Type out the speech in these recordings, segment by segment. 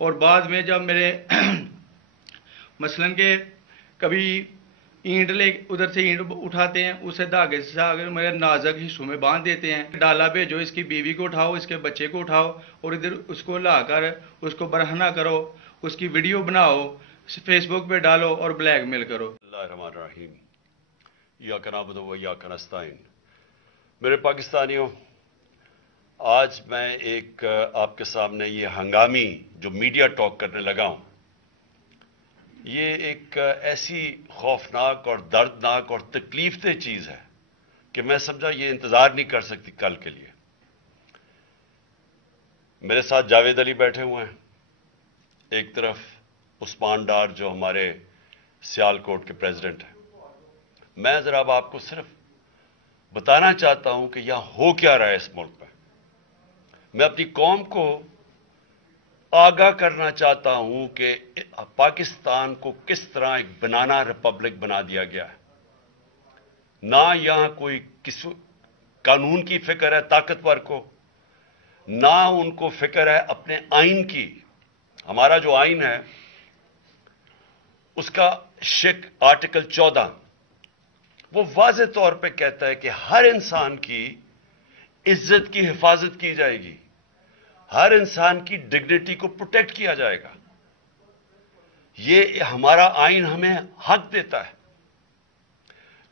اور بعد میں جب میرے مثلاً کہ کبھی اینٹ لے ادھر سے اینٹ اٹھاتے ہیں، اسے دھاگے سے آگے میرے نازک حصوں میں باندھ دیتے ہیں، ڈالا بھیجو، اس کی بیوی کو اٹھاؤ، اس کے بچے کو اٹھاؤ اور ادھر اس کو لا کر اس کو برہنہ کرو، اس کی ویڈیو بناؤ، فیس بک پہ ڈالو اور بلیک میل کرو۔ اللہ الرحمن الرحیم، ایاک نعبد و ایاک نستعین۔ میرے پاکستانیوں، آج میں ایک آپ کے سامنے یہ ہنگامی جو میڈیا ٹاک کرنے لگا ہوں، یہ ایک ایسی خوفناک اور دردناک اور تکلیف دہ چیز ہے کہ میں سمجھا یہ انتظار نہیں کر سکتی کل کے لیے۔ میرے ساتھ جاوید علی بیٹھے ہوئے ہیں، ایک طرف عثمان ڈار جو ہمارے سیالکوٹ کے پریزیڈنٹ ہیں۔ میں ذرا اب آپ کو صرف بتانا چاہتا ہوں کہ یہاں ہو کیا رہا ہے اس ملک میں۔ میں اپنی قوم کو آگاہ کرنا چاہتا ہوں کہ پاکستان کو کس طرح ایک بنانا ریپبلک بنا دیا گیا ہے۔ نہ یہاں کوئی قانون کی فکر ہے طاقتور کو، نہ ان کو فکر ہے اپنے آئین کی۔ ہمارا جو آئین ہے اس کا آرٹیکل 14 وہ واضح طور پہ کہتا ہے کہ ہر انسان کی عزت کی حفاظت کی جائے گی، ہر انسان کی ڈگنیٹی کو پروٹیکٹ کیا جائے گا۔ یہ ہمارا آئین ہمیں حق دیتا ہے۔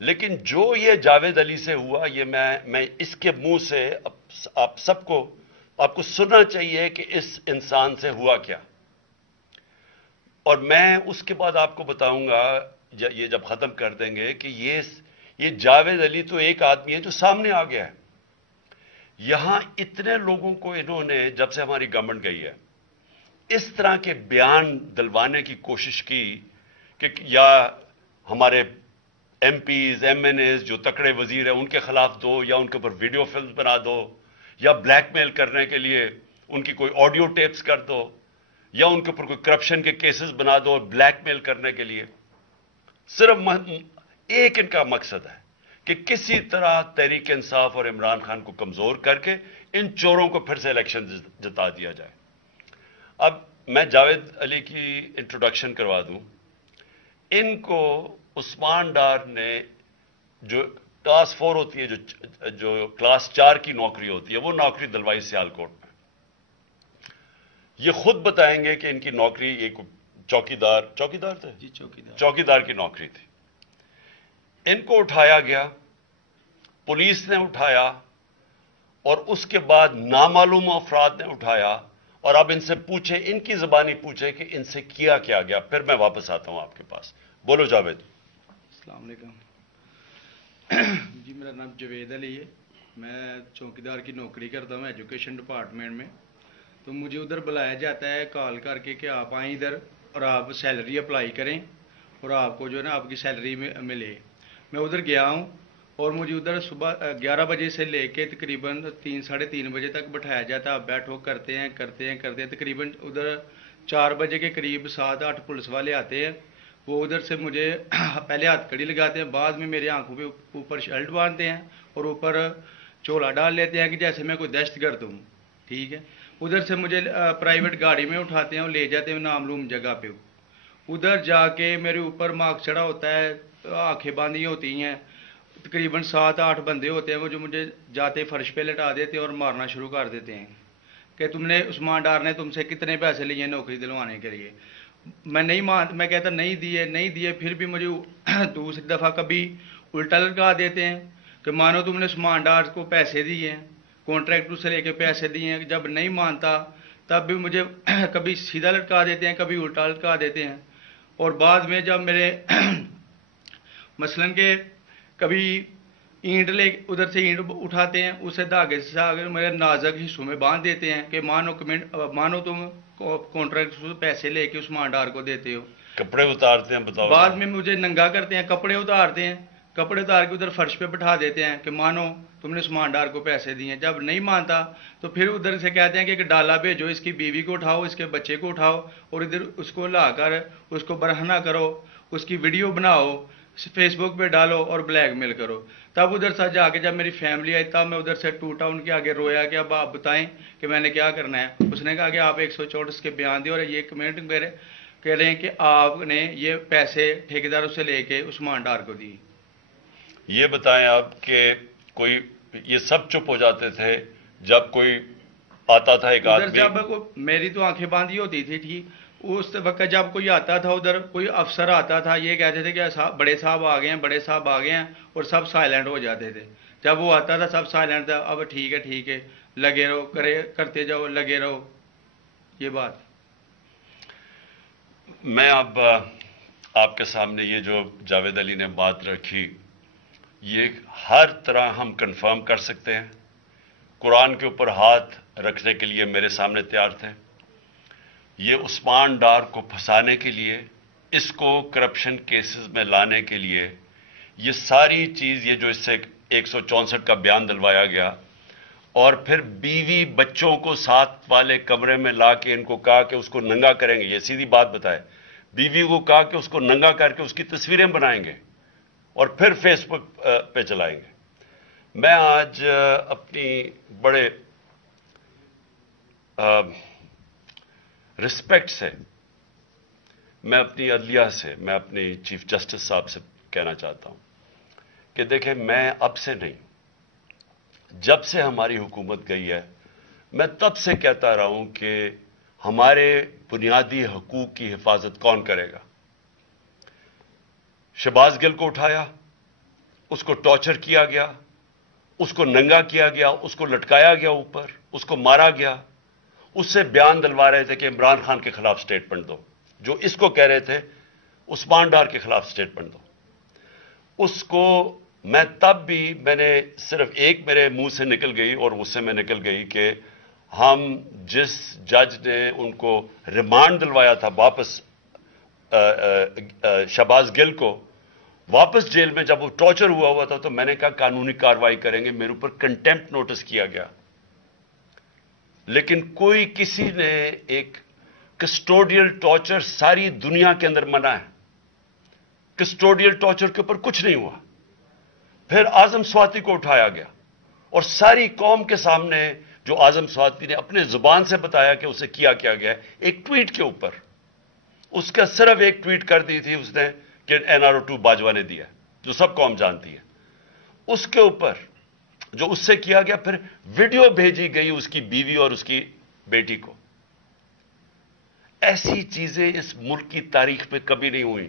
لیکن جو یہ جاوید علی سے ہوا، یہ میں اس کے منہ سے آپ کو سننا چاہیے کہ اس انسان سے ہوا کیا۔ اور میں اس کے بعد آپ کو بتاؤں گا، یہ جب ختم کر دیں گے، کہ یہ جاوید علی تو ایک آدمی ہے جو سامنے آ گیا ہے۔ یہاں اتنے لوگوں کو انہوں نے، جب سے ہماری گورنمنٹ گئی ہے، اس طرح کے بیان دلوانے کی کوشش کی کہ یا ہمارے MPs MNAs جو تکڑے وزیر ہیں ان کے خلاف دو، یا ان کے اوپر ویڈیو فلم بنا دو، یا بلیک میل کرنے کے لیے ان کی کوئی آڈیو ٹیپس کر دو، یا ان کے اوپر کوئی کرپشن کے کیسز بنا دو بلیک میل کرنے کے لیے۔ صرف ایک ان کا مقصد ہے کہ کسی طرح تحریک انصاف اور عمران خان کو کمزور کر کے ان چوروں کو پھر سے الیکشن جتا دیا جائے۔ اب میں جاوید علی کی انٹروڈکشن کروا دوں۔ ان کو عثمان ڈار نے، جو کلاس 4 ہوتی ہے، جو کلاس 4 کی نوکری ہوتی ہے، وہ نوکری دلوائی سیالکوٹ میں۔ یہ خود بتائیں گے کہ ان کی نوکری ایک چوکیدار تھے، جی چوکیدار کی نوکری تھی۔ ان کو اٹھایا گیا، پولیس نے اٹھایا، اور اس کے بعد نامعلوم افراد نے اٹھایا، اور اب ان سے پوچھے، ان کی زبانی پوچھے کہ ان سے کیا گیا۔ پھر میں واپس آتا ہوں آپ کے پاس۔ بولو جاوید۔ السلام علیکم جی، میرا نام جاوید علی ہے، میں چوکیدار کی نوکری کرتا ہوں ایجوکیشن ڈپارٹمنٹ میں۔ تو مجھے ادھر بلایا جاتا ہے کال کر کے کہ آپ آئیں ادھر اور آپ سیلری اپلائی کریں اور آپ کو جو ہے نا آپ کی سیلری ملے۔ میں ادھر گیا ہوں اور مجھے ادھر صبح 11 بجے سے لے کے تقریباً 3-3:30 بجے تک بٹھایا جاتا ہے۔ آپ بیٹھو، کرتے ہیں تقریباً ادھر 4 بجے کے قریب 7-8 پولیس والے آتے ہیں۔ وہ ادھر سے مجھے پہلے ہاتھ کڑی لگاتے ہیں، بعد میں میرے آنکھوں پہ اوپر شرٹ باندھتے ہیں اور اوپر چولا ڈال لیتے ہیں کہ جیسے میں کوئی دہشت گرد ہوں، ٹھیک ہے۔ ادھر سے مجھے پرائیویٹ گاڑی میں اٹھاتے ہیں اور لے جاتے ہیں نامعلوم جگہ پہ۔ ادھر جا کے میرے اوپر مارک چڑھا ہوتا ہے، آنکھیں باندھی ہوتی ہیں، تقریباً 7-8 بندے ہوتے ہیں وہ جو مجھے جاتے فرش پہ لٹا دیتے ہیں اور مارنا شروع کر دیتے ہیں کہ تم نے، عثمان ڈار نے تم سے کتنے پیسے لیے نوکری دلوانے کے لیے۔ میں کہتا نہیں دیے، پھر بھی مجھے دوسری دفعہ کبھی الٹا لٹکا دیتے ہیں کہ مانو تم نے عثمان ڈار کو پیسے دیے ہیں، کانٹریکٹر سے لے کے پیسے دیے ہیں۔ جب نہیں مانتا تب بھی مجھے کبھی سیدھا لٹکا دیتے ہیں، کبھی الٹا لٹکا دیتے ہیں۔ اور بعد میں جب میرے مثلاً کہ کبھی اینٹ ادھر سے اینٹ اٹھاتے ہیں، اسے دھاگے سے آگے میرے نازک حصوں میں باندھ دیتے ہیں کہ مانو تم کانٹریکٹ سے پیسے لے کے عثمان ڈار کو دیتے ہو۔ کپڑے اتارتے ہیں، بتاؤ۔ بعد میں مجھے ننگا کرتے ہیں، کپڑے اتار کے ادھر فرش پہ بٹھا دیتے ہیں کہ مانو تم نے عثمان ڈار کو پیسے دیے ہیں۔ جب نہیں مانتا تو پھر ادھر سے کہتے ہیں کہ ایک ڈالا بھیجو، اس کی بیوی کو اٹھاؤ، اس کے بچے کو اٹھاؤ اور ادھر اس کو لا کر اس کو برہنہ کرو، اس کی ویڈیو بناؤ، فیس بک پہ ڈالو اور بلیک میل کرو. تب ادھر سے جا کے جب میری فیملی آئی تب میں ادھر سے ٹوٹا, ان کے آگے رویا کہ اب آپ بتائیں کہ میں نے کیا کرنا ہے. اس نے کہا کہ آپ 164 کے بیان دیں, اور یہ کمنٹ میرے کہہ رہے ہیں کہ آپ نے یہ پیسے ٹھیکیداروں سے لے کے عثمان ڈار کو دی. یہ بتائیں آپ کہ کوئی یہ سب چپ ہو جاتے تھے جب کوئی آتا تھا ایک ادھر آدمی؟ جب میری تو آنکھیں باندھی ہوتی تھی ٹھیک, اس وقت جب کوئی آتا تھا ادھر, کوئی افسر آتا تھا, یہ کہتے تھے کہ بڑے صاحب آ گئے ہیں, بڑے صاحب آ گئے ہیں, اور سب سائلنٹ ہو جاتے تھے. جب وہ آتا تھا سب سائلنٹ تھا, اب ٹھیک ہے لگے رہو, کرتے جاؤ, لگے رہو. یہ بات میں اب آپ کے سامنے یہ جو جاوید علی نے بات رکھی, یہ ہر طرح ہم کنفرم کر سکتے ہیں. قرآن کے اوپر ہاتھ رکھنے کے لیے میرے سامنے تیار تھے. یہ عثمان ڈار کو پھنسانے کے لیے, اس کو کرپشن کیسز میں لانے کے لیے, یہ ساری چیز, یہ جو اس سے 164 کا بیان دلوایا گیا, اور پھر بیوی بچوں کو ساتھ والے کمرے میں لا کے ان کو کہا کہ اس کو ننگا کریں گے. یہ سیدھی بات بتائے, بیوی کو کہا کہ اس کو ننگا کر کے اس کی تصویریں بنائیں گے اور پھر فیس بک پہ چلائیں گے. میں آج اپنی بڑے رسپیکٹ سے, میں اپنی عدلیہ سے, میں اپنی چیف جسٹس صاحب سے کہنا چاہتا ہوں کہ دیکھیں, میں اب سے نہیں, جب سے ہماری حکومت گئی ہے, میں تب سے کہتا رہا ہوں کہ ہمارے بنیادی حقوق کی حفاظت کون کرے گا. شہباز گل کو اٹھایا, اس کو ٹارچر کیا گیا, اس کو ننگا کیا گیا, اس کو لٹکایا گیا اوپر, اس کو مارا گیا. اس سے بیان دلوا رہے تھے کہ عمران خان کے خلاف سٹیٹمنٹ دو, جو اس کو کہہ رہے تھے عثمان ڈار کے خلاف سٹیٹمنٹ دو. اس کو میں تب بھی, میں نے صرف ایک میرے منہ سے نکل گئی اور اس سے میں نکل گئی کہ ہم جس جج نے ان کو ریمانڈ دلوایا تھا واپس, شہباز گل کو واپس جیل میں, جب وہ ٹارچر ہوا تھا, تو میں نے کہا قانونی کارروائی کریں گے. میرے اوپر کنٹیمپٹ نوٹس کیا گیا, لیکن کوئی کسی نے, ایک کسٹوڈیل ٹارچر ساری دنیا کے اندر منع ہے, کسٹوڈیل ٹارچر کے اوپر کچھ نہیں ہوا. پھر اعظم سواتی کو اٹھایا گیا, اور ساری قوم کے سامنے جو اعظم سواتی نے اپنے زبان سے بتایا کہ اسے کیا گیا ہے, ایک ٹویٹ کے اوپر, اس کا صرف ایک ٹویٹ کر دی تھی اس نے کہ NRO2 باجوہ نے دیا, جو سب قوم جانتی ہے. اس کے اوپر جو اس سے کیا گیا, پھر ویڈیو بھیجی گئی اس کی بیوی اور اس کی بیٹی کو. ایسی چیزیں اس ملک کی تاریخ میں کبھی نہیں ہوئی,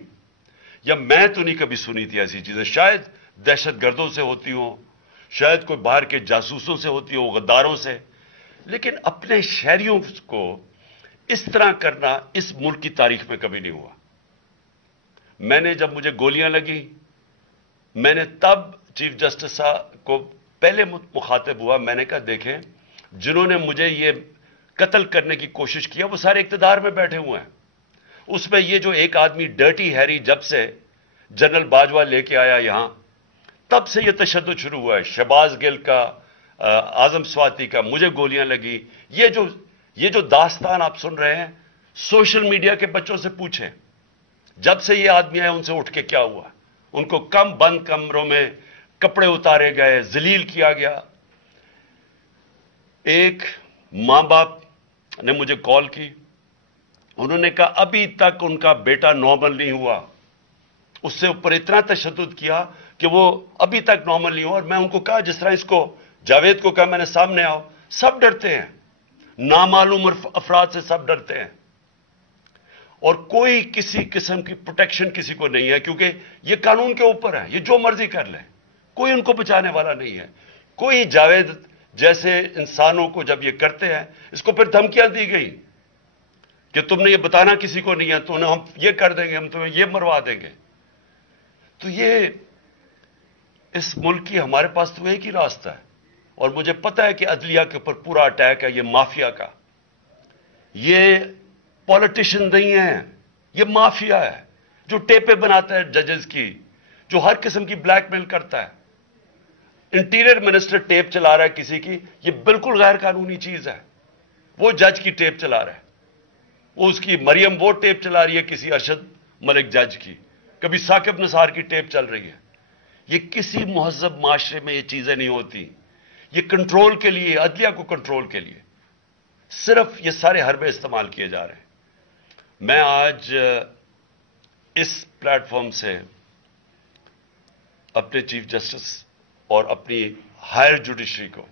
یا میں تو نہیں کبھی سنی تھی ایسی چیزیں. شاید دہشت گردوں سے ہوتی ہوں, شاید کوئی باہر کے جاسوسوں سے ہوتی ہو, غداروں سے, لیکن اپنے شہریوں کو اس طرح کرنا اس ملک کی تاریخ میں کبھی نہیں ہوا. میں نے, جب مجھے گولیاں لگی, میں نے تب چیف جسٹس صاحب کو پہلے مخاطب ہوا. میں نے کہا دیکھیں, جنہوں نے مجھے یہ قتل کرنے کی کوشش کیا وہ سارے اقتدار میں بیٹھے ہوئے ہیں. اس میں یہ جو ایک آدمی ڈرٹی ہیری جب سے جنرل باجوہ لے کے آیا یہاں, تب سے یہ تشدد شروع ہوا ہے. شہباز گل کا, اعظم سواتی کا, مجھے گولیاں لگی. یہ جو داستان آپ سن رہے ہیں, سوشل میڈیا کے بچوں سے پوچھیں, جب سے یہ آدمی آئے ان سے اٹھ کے کیا ہوا. ان کو بند کمروں میں کپڑے اتارے گئے, ذلیل کیا گیا. ایک ماں باپ نے مجھے کال کی, انہوں نے کہا ابھی تک ان کا بیٹا نارمل نہیں ہوا. اس سے اوپر اتنا تشدد کیا کہ وہ ابھی تک نارمل نہیں ہوا. اور میں ان کو کہا, جس طرح اس کو جاوید کو کہا میں نے سامنے آؤ, سب ڈرتے ہیں, نامعلوم افراد سے سب ڈرتے ہیں, اور کوئی کسی قسم کی پروٹیکشن کسی کو نہیں ہے, کیونکہ یہ قانون کے اوپر ہے, یہ جو مرضی کر لیں, کوئی ان کو بچانے والا نہیں ہے. کوئی جاوید جیسے انسانوں کو جب یہ کرتے ہیں, اس کو پھر دھمکیاں دی گئی کہ تم نے یہ بتانا کسی کو نہیں ہے, تو ہم یہ کر دیں گے, ہم تمہیں یہ مروا دیں گے. تو یہ اس ملک کی, ہمارے پاس تو ایک ہی راستہ ہے, اور مجھے پتا ہے کہ عدلیہ کے اوپر پورا اٹیک ہے, یہ مافیا کا. یہ پولیٹیشین نہیں ہے, یہ مافیا ہے جو ٹیپیں بناتا ہے ججز کی, جو ہر قسم کی بلیک میل کرتا ہے. انٹیریئر منسٹر ٹیپ چلا رہا ہے کسی کی, یہ بالکل غیر قانونی چیز ہے. وہ جج کی ٹیپ چلا رہا ہے, وہ اس کی مریم وہ ٹیپ چلا رہی ہے کسی ارشد ملک جج کی. کبھی ثاقب نثار کی ٹیپ چل رہی ہے. یہ کسی مہذب معاشرے میں یہ چیزیں نہیں ہوتی. یہ کنٹرول کے لیے، عدلیہ کو کنٹرول کے لیے صرف یہ سارے حربے استعمال کیے جا رہے ہیں. میں آج اس پلیٹ فارم سے اپنے چیف جسٹس اور اپنی ہائر جوڈیشری کو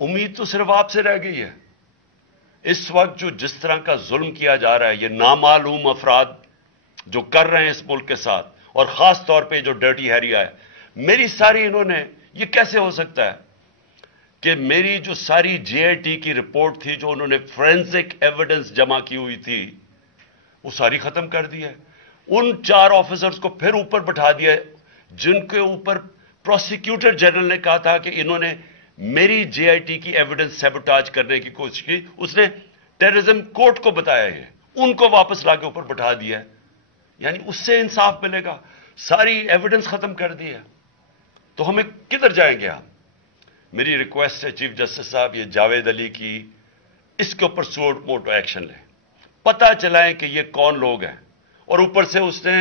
امید تو صرف آپ سے رہ گئی ہے. اس وقت جو جس طرح کا ظلم کیا جا رہا ہے، یہ نامعلوم افراد جو کر رہے ہیں اس ملک کے ساتھ، اور خاص طور پہ جو ڈرٹی ہیریا ہے، میری ساری انہوں نے، یہ کیسے ہو سکتا ہے کہ میری جو ساری جے آئی ٹی کی رپورٹ تھی، جو انہوں نے فورینسک ایویڈنس جمع کی ہوئی تھی، وہ ساری ختم کر دی ہے. ان 4 آفیسرز کو پھر اوپر بٹھا دیا ہے جن کے اوپر پروسیکیوٹر جنرل نے کہا تھا کہ انہوں نے میری جے آئی ٹی کی ایویڈنس سیبوٹاج کرنے کی کوشش کی. اس نے ٹیررزم کورٹ کو بتایا ہے، ان کو واپس لا کے اوپر بٹھا دیا ہے. یعنی اس سے انصاف ملے گا؟ ساری ایویڈنس ختم کر دی ہے. تو ہمیں کدھر جائیں گے ہم؟ میری ریکویسٹ ہے چیف جسٹس صاحب، یہ جاوید علی کی، اس کے اوپر سوٹ موٹو ایکشن لیں، پتہ چلائیں کہ یہ کون لوگ ہیں. اور اوپر سے اس نے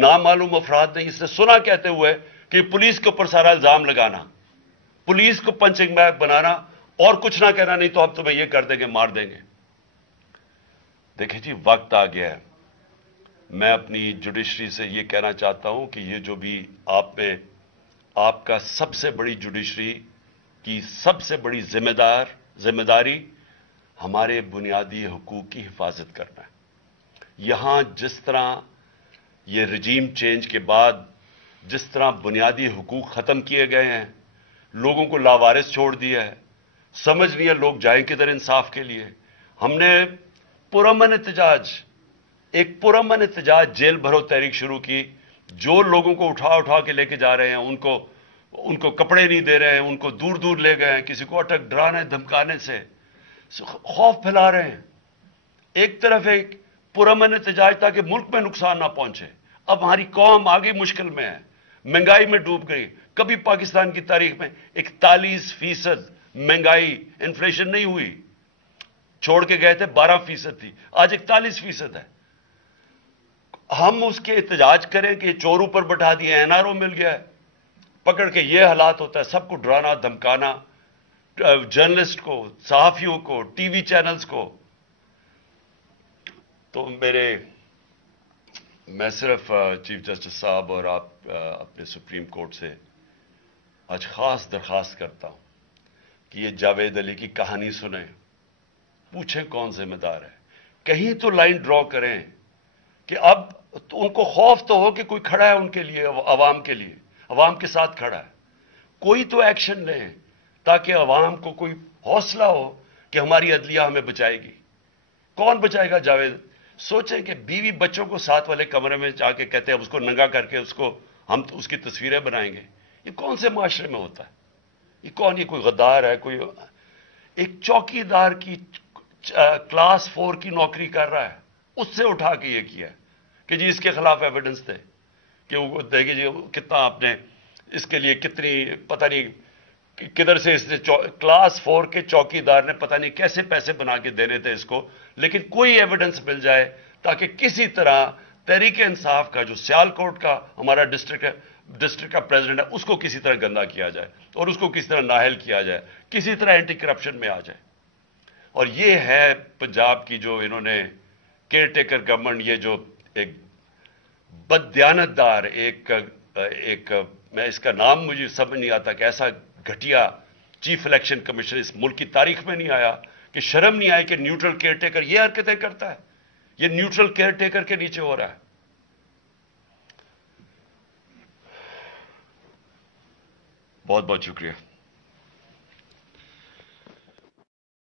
نامعلوم افراد نے اس سے سنا کہتے ہوئے کہ پولیس کے اوپر سارا الزام لگانا، پولیس کو پنچنگ بیگ بنانا اور کچھ نہ کہنا، نہیں تو ہم تمہیں یہ کر دیں گے، مار دیں گے. دیکھیں جی، وقت آ گیا ہے. میں اپنی جوڈیشری سے یہ کہنا چاہتا ہوں کہ یہ جو بھی آپ کا سب سے بڑی جوڈیشری کی سب سے بڑی ذمہ داری ہمارے بنیادی حقوق کی حفاظت کرنا ہے. یہاں جس طرح یہ رجیم چینج کے بعد جس طرح بنیادی حقوق ختم کیے گئے ہیں، لوگوں کو لاوارث چھوڑ دیا ہے، سمجھ نہیں ہے لوگ جائیں کدھر انصاف کے لیے. ہم نے ایک پرامن احتجاج جیل بھرو تحریک شروع کی. جو لوگوں کو اٹھا کے لے کے جا رہے ہیں، ان کو کپڑے نہیں دے رہے ہیں، ان کو دور دور لے گئے ہیں، کسی کو اٹک ڈرانے دھمکانے سے خوف پھیلا رہے ہیں. ایک طرف ایک پرامن احتجاج تاکہ ملک میں نقصان نہ پہنچے. اب ہماری قوم آگے مشکل میں ہے، مہنگائی میں ڈوب گئی. کبھی پاکستان کی تاریخ میں 41% مہنگائی انفلیشن نہیں ہوئی. چھوڑ کے گئے تھے 12% تھی، آج 41% ہے. ہم اس کے احتجاج کریں کہ چور اوپر بٹھا دیے، این آر او مل گیا ہے، پکڑ کے یہ حالات ہوتا ہے، سب کو ڈرانا دھمکانا، جرنلسٹ کو، صحافیوں کو، ٹی وی چینلز کو. تو میں صرف چیف جسٹس صاحب اور آپ اپنے سپریم کورٹ سے آج خاص درخواست کرتا ہوں کہ یہ جاوید علی کی کہانی سنیں، پوچھیں کون ذمہ دار ہے. کہیں تو لائن ڈرا کریں کہ اب ان کو خوف تو ہو کہ کوئی کھڑا ہے ان کے لیے، عوام کے لیے، عوام کے ساتھ کھڑا ہے. کوئی تو ایکشن لیں تاکہ عوام کو کوئی حوصلہ ہو کہ ہماری عدلیہ ہمیں بچائے گی. کون بچائے گا جاوید؟ سوچیں کہ بیوی بچوں کو ساتھ والے کمرے میں جا کے کہتے ہیں اب اس کو ننگا کر کے ہم اس کی تصویریں بنائیں گے. یہ کون سے معاشرے میں ہوتا ہے؟ یہ کوئی غدار ہے؟ کوئی ایک چوکی دار کی کلاس 4 کی نوکری کر رہا ہے، اس سے اٹھا کے یہ کیا کہ جی اس کے خلاف ایویڈنس دے کہ وہ دیکھیں جی کتنا آپ نے اس کے لیے کتنی، پتہ نہیں کدھر سے اس نے کلاس 4 کے چوکی دار نے پتہ نہیں کیسے پیسے بنا کے دینے تھے اس کو. لیکن کوئی ایویڈنس مل جائے تاکہ کسی طرح تحریک انصاف کا جو سیالکوٹ کا ہمارا ڈسٹرکٹ کا پریزیڈنٹ ہے، اس کو کسی طرح گندا کیا جائے اور اس کو کسی طرح نااہل کیا جائے، کسی طرح اینٹی کرپشن میں آ جائے. اور یہ ہے پنجاب کی جو انہوں نے کیئر ٹیکر گورنمنٹ، یہ جو ایک بددیانت دار ایک میں اس کا نام مجھے سمجھ نہیں آتا کہ ایسا گھٹیا چیف الیکشن کمیشن اس ملک کی تاریخ میں نہیں آیا کہ شرم نہیں آئی کہ نیوٹرل کیئر ٹیکر یہ حرکتیں کرتا ہے. یہ نیوٹرل کیئر ٹیکر کے نیچے ہو رہا ہے. بہت بہت شکریہ.